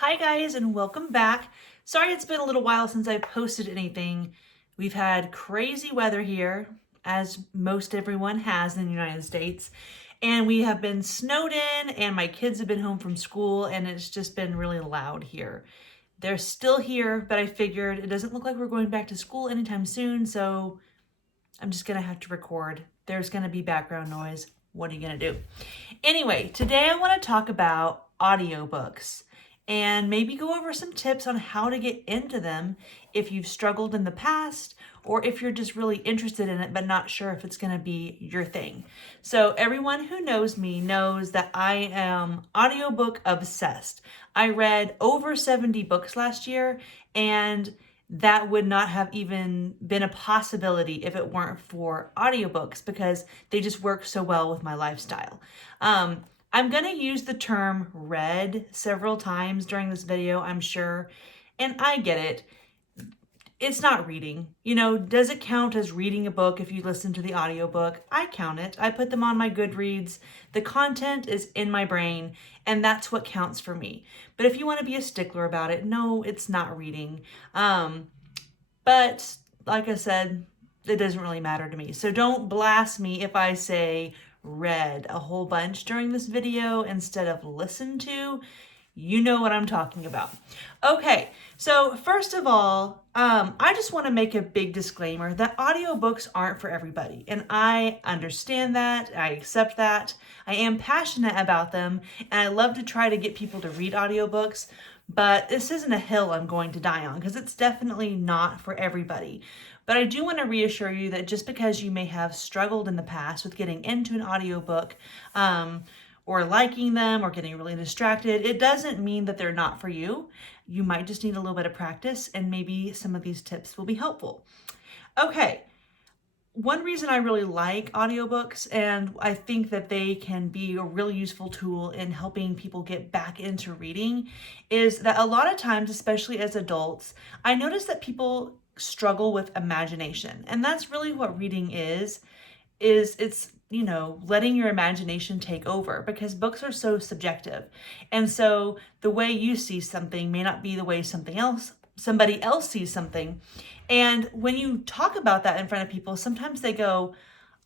Hi guys, and welcome back. Sorry it's been a little while since I've posted anything. We've had crazy weather here, as most everyone has in the United States, and we have been snowed in, and my kids have been home from school, and it's just been really loud here. They're still here, but I figured it doesn't look like we're going back to school anytime soon, so I'm just gonna have to record. There's gonna be background noise. What are you gonna do? Anyway, today I want to talk about audiobooks and maybe go over some tips on how to get into them if you've struggled in the past or if you're just really interested in it but not sure if it's going to be your thing. So everyone who knows me knows that I am audiobook obsessed. I read over 70 books last year, and that would not have even been a possibility if it weren't for audiobooks because they just work so well with my lifestyle. I'm going to use the term read several times during this video, I'm sure, and I get it. It's not reading. Does it count as reading a book if you listen to the audiobook? I count it. I put them on my Goodreads. The content is in my brain, and that's what counts for me. But if you want to be a stickler about it, no, it's not reading. But like I said, it doesn't really matter to me. So don't blast me if I say read a whole bunch during this video instead of listen to. You know what I'm talking about. Okay, so first of all, I just want to make a big disclaimer that audiobooks aren't for everybody. And I understand that, I accept that. I am passionate about them, and I love to try to get people to read audiobooks, but this isn't a hill I'm going to die on because it's definitely not for everybody. But I do want to reassure you that just because you may have struggled in the past with getting into an audiobook, or liking them or getting really distracted, it doesn't mean that they're not for you. You might just need a little bit of practice, and maybe some of these tips will be helpful. Okay, one reason I really like audiobooks, and I think that they can be a really useful tool in helping people get back into reading, is that a lot of times, especially as adults, I notice that people struggle with imagination. And that's really what reading is it's letting your imagination take over, because books are so subjective. And so the way you see something may not be the way somebody else sees something. And when you talk about that in front of people, sometimes they go,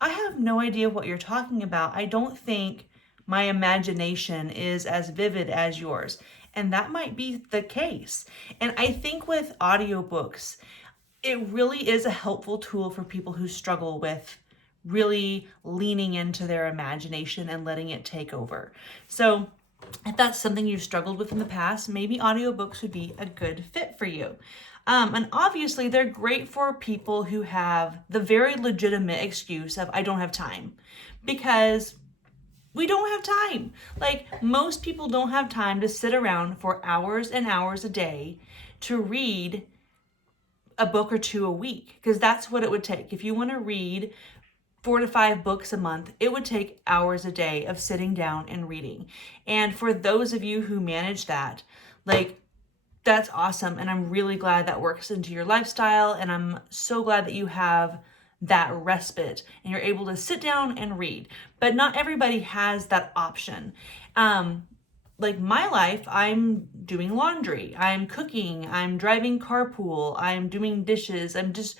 I have no idea what you're talking about. I don't think my imagination is as vivid as yours. And that might be the case. And I think with audiobooks, it really is a helpful tool for people who struggle with really leaning into their imagination and letting it take over. So if that's something you've struggled with in the past, maybe audiobooks would be a good fit for you. And obviously they're great for people who have the very legitimate excuse of, I don't have time, because we don't have time. Like, most people don't have time to sit around for hours and hours a day to read a book or two a week, because that's what it would take. If you want to read 4 to 5 books a month, it would take hours a day of sitting down and reading. And for those of you who manage that, that's awesome. And I'm really glad that works into your lifestyle. And I'm so glad that you have that respite and you're able to sit down and read. But not everybody has that option. Like my life, I'm doing laundry, I'm cooking, I'm driving carpool, I'm doing dishes, I'm just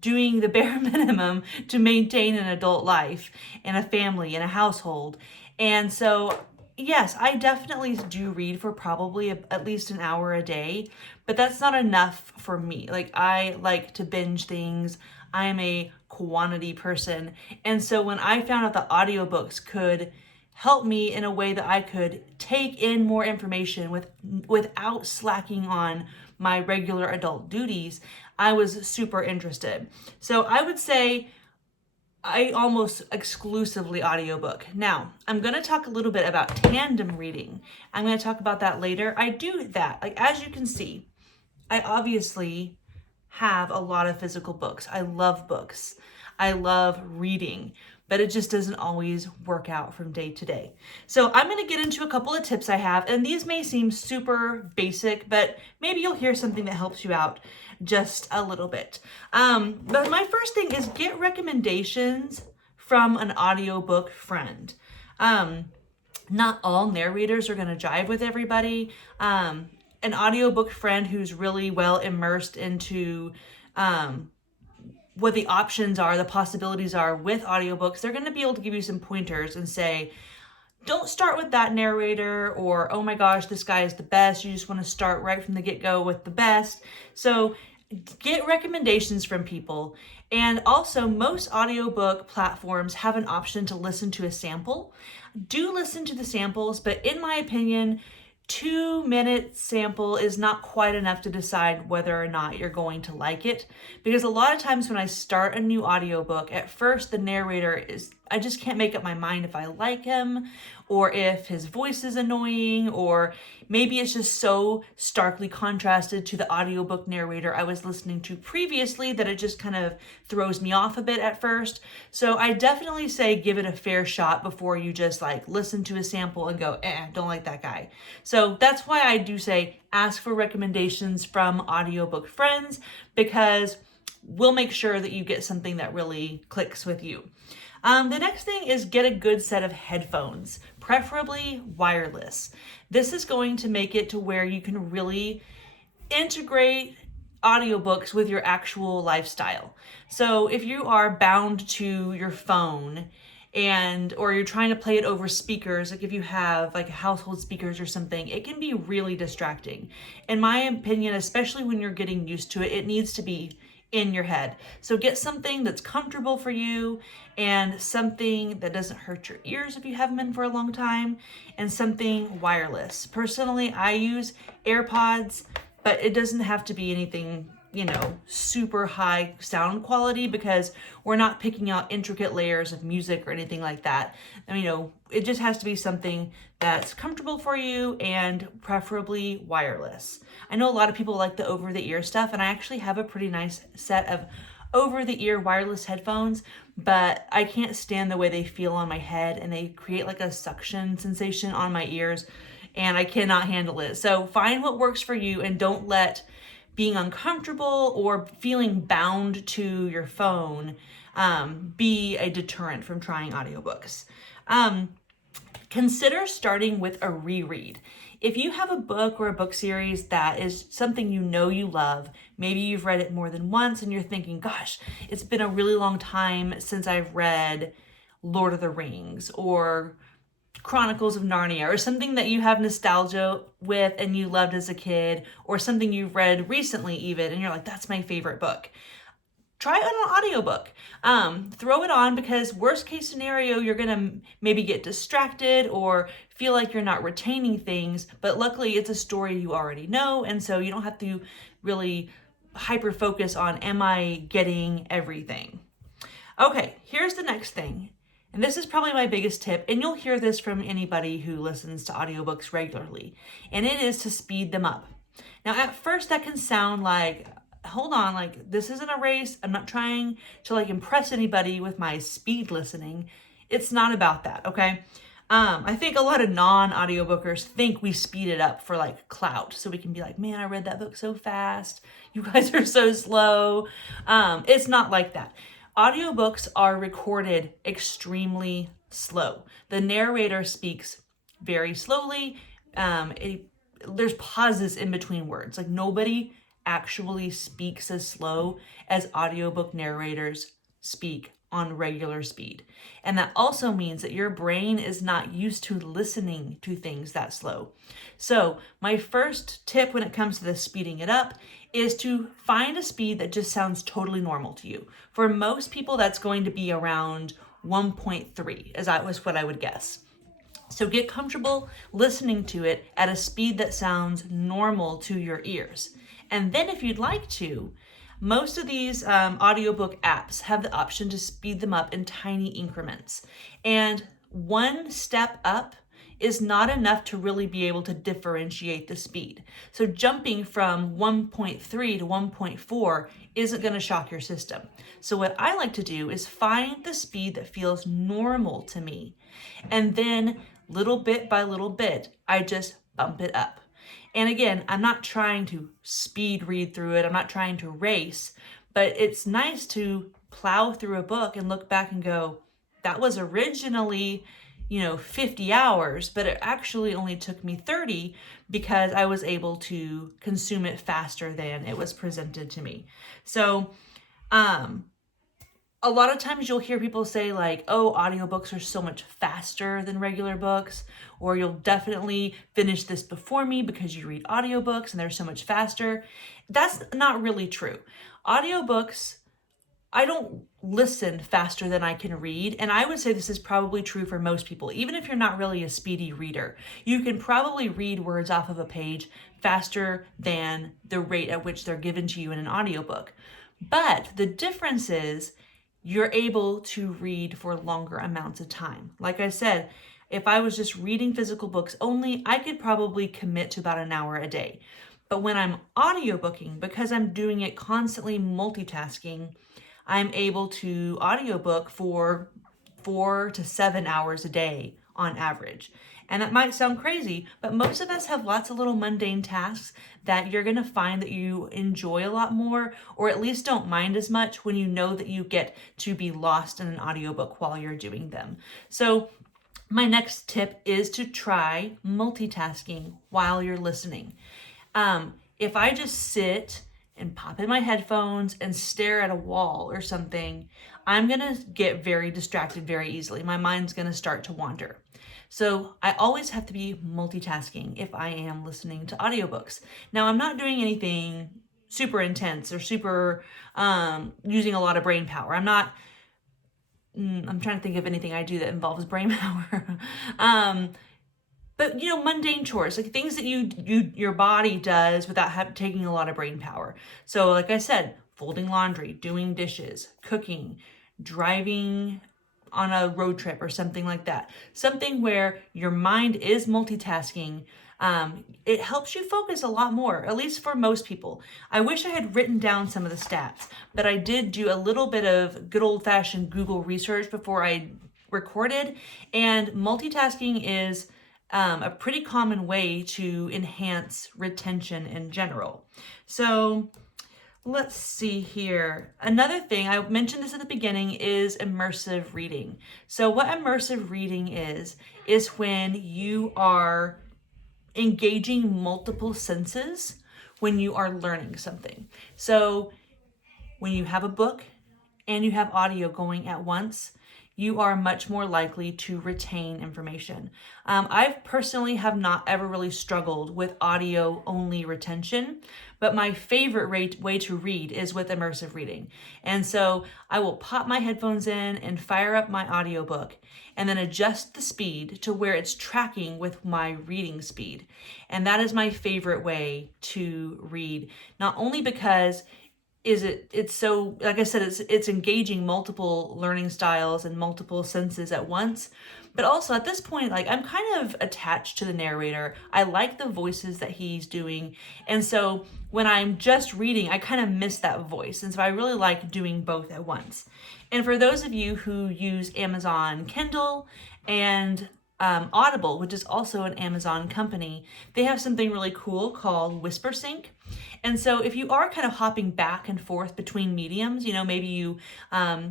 doing the bare minimum to maintain an adult life and a family and a household. And so, yes, I definitely do read for probably at least an hour a day, but that's not enough for me. Like, I like to binge things. I'm a quantity person. And so when I found out that audiobooks could help me in a way that I could take in more information without slacking on my regular adult duties, I was super interested. So I would say I almost exclusively audiobook. Now, I'm going to talk a little bit about tandem reading. I'm going to talk about that later. I do that. Like, as you can see, I obviously have a lot of physical books. I love books. I love reading, but it just doesn't always work out from day to day. So I'm going to get into a couple of tips I have, and these may seem super basic, but maybe you'll hear something that helps you out just a little bit. But my first thing is get recommendations from an audiobook friend. Not all narrators are going to jive with everybody. an audiobook friend who's really well immersed into what the options are, the possibilities are with audiobooks, they're going to be able to give you some pointers and say, don't start with that narrator, or, oh my gosh, this guy is the best. You just want to start right from the get-go with the best. So get recommendations from people. And also, most audiobook platforms have an option to listen to a sample. Do listen to the samples, but in my opinion, 2-minute sample is not quite enough to decide whether or not you're going to like it. Because a lot of times when I start a new audiobook, at first the narrator I just can't make up my mind if I like him, or if his voice is annoying, or maybe it's just so starkly contrasted to the audiobook narrator I was listening to previously that it just kind of throws me off a bit at first. So I definitely say give it a fair shot before you just like listen to a sample and go, don't like that guy. So that's why I do say ask for recommendations from audiobook friends, because we'll make sure that you get something that really clicks with you. The next thing is get a good set of headphones, preferably wireless. This is going to make it to where you can really integrate audiobooks with your actual lifestyle. So if you are bound to your phone or you're trying to play it over speakers, like if you have like household speakers or something, it can be really distracting. In my opinion, especially when you're getting used to it, it needs to be in your head. So get something that's comfortable for you, and something that doesn't hurt your ears if you haven't been for a long time, and something wireless. Personally, I use AirPods, but it doesn't have to be anything, super high sound quality, because we're not picking out intricate layers of music or anything like that. It just has to be something that's comfortable for you and preferably wireless. I know a lot of people like the over-the-ear stuff, and I actually have a pretty nice set of over-the-ear wireless headphones, but I can't stand the way they feel on my head, and they create like a suction sensation on my ears, and I cannot handle it. So find what works for you, and don't let being uncomfortable or feeling bound to your phone be a deterrent from trying audiobooks. Consider starting with a reread. If you have a book or a book series that is something you love, maybe you've read it more than once and you're thinking, gosh, it's been a really long time since I've read Lord of the Rings or Chronicles of Narnia, or something that you have nostalgia with and you loved as a kid, or something you've read recently even, and you're like, that's my favorite book. Try it on an audiobook. Throw it on, because worst case scenario, you're gonna maybe get distracted or feel like you're not retaining things, but luckily it's a story you already know, and so you don't have to really hyper focus on, am I getting everything? Okay, here's the next thing. And this is probably my biggest tip, and you'll hear this from anybody who listens to audiobooks regularly, and it is to speed them up. Now, at first that can sound like, hold on, like this isn't a race. I'm not trying to like impress anybody with my speed listening. It's not about that, okay? I think a lot of non-audiobookers think we speed it up for like clout, so we can be like, man, I read that book so fast. You guys are so slow. It's not like that. Audiobooks are recorded extremely slow. The narrator speaks very slowly. There's pauses in between words. Like nobody actually speaks as slow as audiobook narrators speak on regular speed. And that also means that your brain is not used to listening to things that slow. So my first tip when it comes to the speeding it up is to find a speed that just sounds totally normal to you. For most people, that's going to be around 1.3, as that was what I would guess. So get comfortable listening to it at a speed that sounds normal to your ears. And then if you'd like to, most of these audiobook apps have the option to speed them up in tiny increments. And one step up is not enough to really be able to differentiate the speed. So jumping from 1.3 to 1.4 isn't going to shock your system. So what I like to do is find the speed that feels normal to me. And then little bit by little bit, I just bump it up. And again, I'm not trying to speed read through it. I'm not trying to race, but it's nice to plow through a book and look back and go, that was originally, 50 hours, but it actually only took me 30 because I was able to consume it faster than it was presented to me. So, a lot of times you'll hear people say like, oh, audiobooks are so much faster than regular books, or you'll definitely finish this before me because you read audiobooks and they're so much faster. That's not really true. Audiobooks, I don't listen faster than I can read. And I would say this is probably true for most people. Even if you're not really a speedy reader, you can probably read words off of a page faster than the rate at which they're given to you in an audiobook. But the difference is you're able to read for longer amounts of time. Like I said, if I was just reading physical books only, I could probably commit to about an hour a day. But when I'm audiobooking, because I'm doing it constantly multitasking, I'm able to audiobook for 4 to 7 hours a day on average. And that might sound crazy, but most of us have lots of little mundane tasks that you're going to find that you enjoy a lot more, or at least don't mind as much when you know that you get to be lost in an audiobook while you're doing them. So my next tip is to try multitasking while you're listening. If I just sit and pop in my headphones and stare at a wall or something, I'm gonna get very distracted very easily. My mind's gonna start to wander. So I always have to be multitasking if I am listening to audiobooks. Now, I'm not doing anything super intense or super using a lot of brain power. I'm trying to think of anything I do that involves brain power. But mundane chores, like things that your body does without taking a lot of brain power. So like I said, folding laundry, doing dishes, cooking, driving on a road trip or something like that. Something where your mind is multitasking. It helps you focus a lot more, at least for most people. I wish I had written down some of the stats, but I did do a little bit of good old-fashioned Google research before I recorded, and multitasking is a pretty common way to enhance retention in general. So let's see here. Another thing, I mentioned this at the beginning, is immersive reading. So what immersive reading is when you are engaging multiple senses when you are learning something. So when you have a book and you have audio going at once, you are much more likely to retain information. I personally have not ever really struggled with audio only retention, but my favorite way to read is with immersive reading. And so I will pop my headphones in and fire up my audiobook and then adjust the speed to where it's tracking with my reading speed. And that is my favorite way to read, not only because it's so, like I said, it's engaging multiple learning styles and multiple senses at once. But also at this point, like, I'm kind of attached to the narrator. I like the voices that he's doing. And so when I'm just reading, I kind of miss that voice. And so I really like doing both at once. And for those of you who use Amazon Kindle and Audible, which is also an Amazon company, they have something really cool called WhisperSync. And so if you are kind of hopping back and forth between mediums, maybe you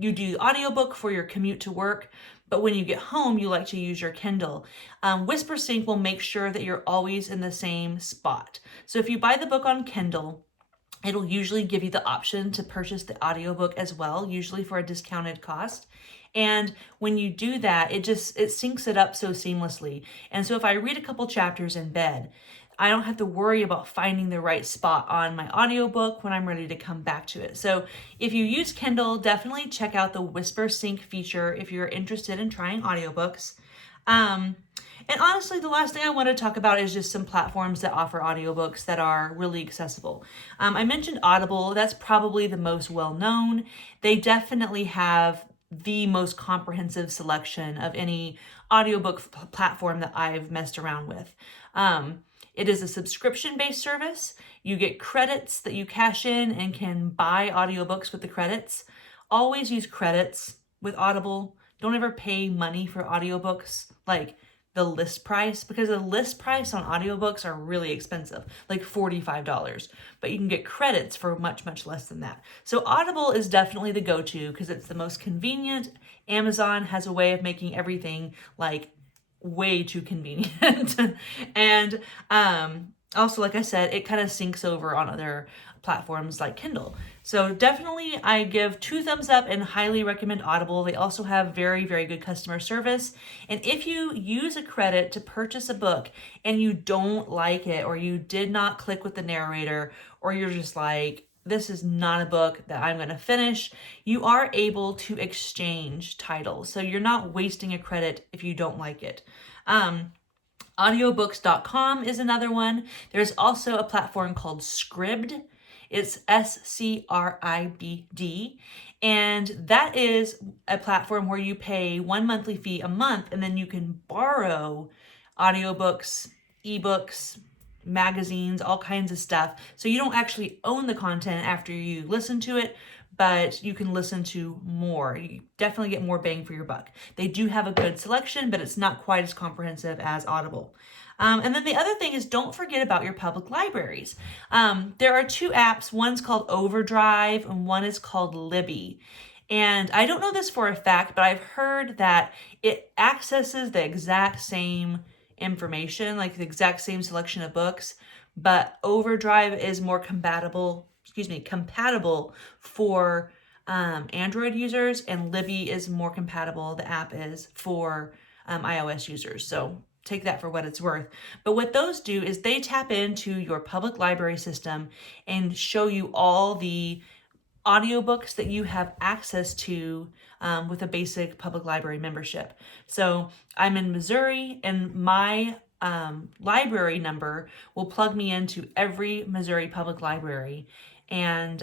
do audiobook for your commute to work, but when you get home, you like to use your Kindle. WhisperSync will make sure that you're always in the same spot. So if you buy the book on Kindle, it'll usually give you the option to purchase the audiobook as well, usually for a discounted cost. And when you do that, it syncs it up so seamlessly. And so if I read a couple chapters in bed, I don't have to worry about finding the right spot on my audiobook when I'm ready to come back to it. So if you use Kindle, definitely check out the WhisperSync feature if you're interested in trying audiobooks. And honestly, the last thing I want to talk about is just some platforms that offer audiobooks that are really accessible. I mentioned Audible. That's probably the most well-known. They definitely have the most comprehensive selection of any audiobook platform that I've messed around with. It is a subscription-based service. You get credits that you cash in and can buy audiobooks with the credits. Always use credits with Audible. Don't ever pay money for audiobooks, like the list price, because the list price on audiobooks are really expensive, like $45, but you can get credits for much, much less than that. So Audible is definitely the go-to because it's the most convenient. Amazon has a way of making everything like way too convenient. And also, like I said, it kind of syncs over on other platforms like Kindle. So definitely I give 2 thumbs up and highly recommend Audible. They also have very, very good customer service. And if you use a credit to purchase a book and you don't like it, or you did not click with the narrator, or you're just like, this is not a book that I'm going to finish, you are able to exchange titles. So you're not wasting a credit if you don't like it. Audiobooks.com is another one. There's also a platform called Scribd. It's Scribd. And that is a platform where you pay 1 monthly fee a month, and then you can borrow audiobooks, ebooks, magazines, all kinds of stuff. So you don't actually own the content after you listen to it, but you can listen to more. You definitely get more bang for your buck. They do have a good selection, but it's not quite as comprehensive as Audible. And then the other thing is, don't forget about your public libraries. There are 2 apps. One's called Overdrive and one is called Libby. And I don't know this for a fact, but I've heard that it accesses the exact same information, like the exact same selection of books, but Overdrive is more compatible for Android users, and Libby is more compatible, the app is, for iOS users. So take that for what it's worth. But what those do is they tap into your public library system and show you all the audiobooks that you have access to with a basic public library membership. So I'm in Missouri, and my library number will plug me into every Missouri public library. And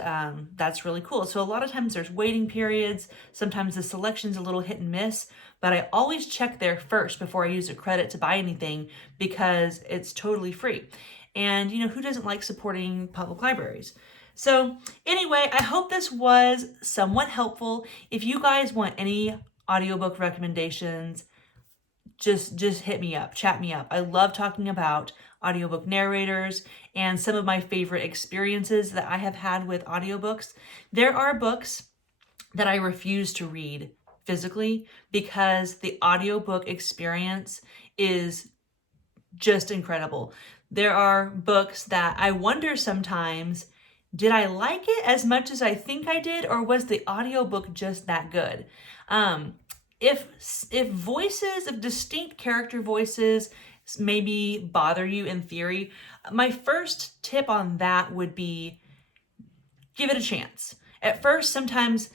that's really cool. So a lot of times there's waiting periods. Sometimes the selection's a little hit and miss, but I always check there first before I use a credit to buy anything, because it's totally free. And who doesn't like supporting public libraries? So anyway, I hope this was somewhat helpful. If you guys want any audiobook recommendations, just hit me up, chat me up. I love talking about audiobook narrators and some of my favorite experiences that I have had with audiobooks. There are books that I refuse to read physically because the audiobook experience is just incredible. There are books that I wonder sometimes, did I like it as much as I think I did, or was the audiobook just that good? If distinct character voices maybe bother you in theory, my first tip on that would be, give it a chance. At first, sometimes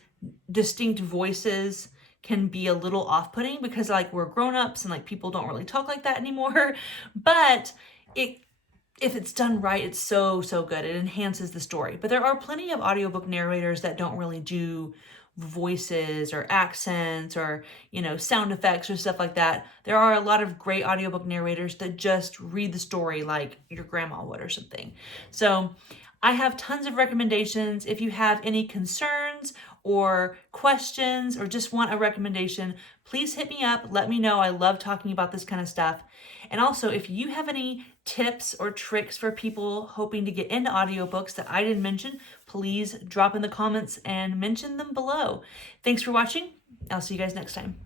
distinct voices can be a little off-putting because we're grown-ups and people don't really talk like that anymore. But if it's done right, it's so good. It enhances the story. But there are plenty of audiobook narrators that don't really do voices or accents or sound effects or stuff like that. There are a lot of great audiobook narrators that just read the story like your grandma would or something. So I have tons of recommendations. If you have any concerns or questions or just want a recommendation, please hit me up. Let me know. I love talking about this kind of stuff. And also, if you have any tips or tricks for people hoping to get into audiobooks that I didn't mention, please drop in the comments and mention them below. Thanks for watching. I'll see you guys next time.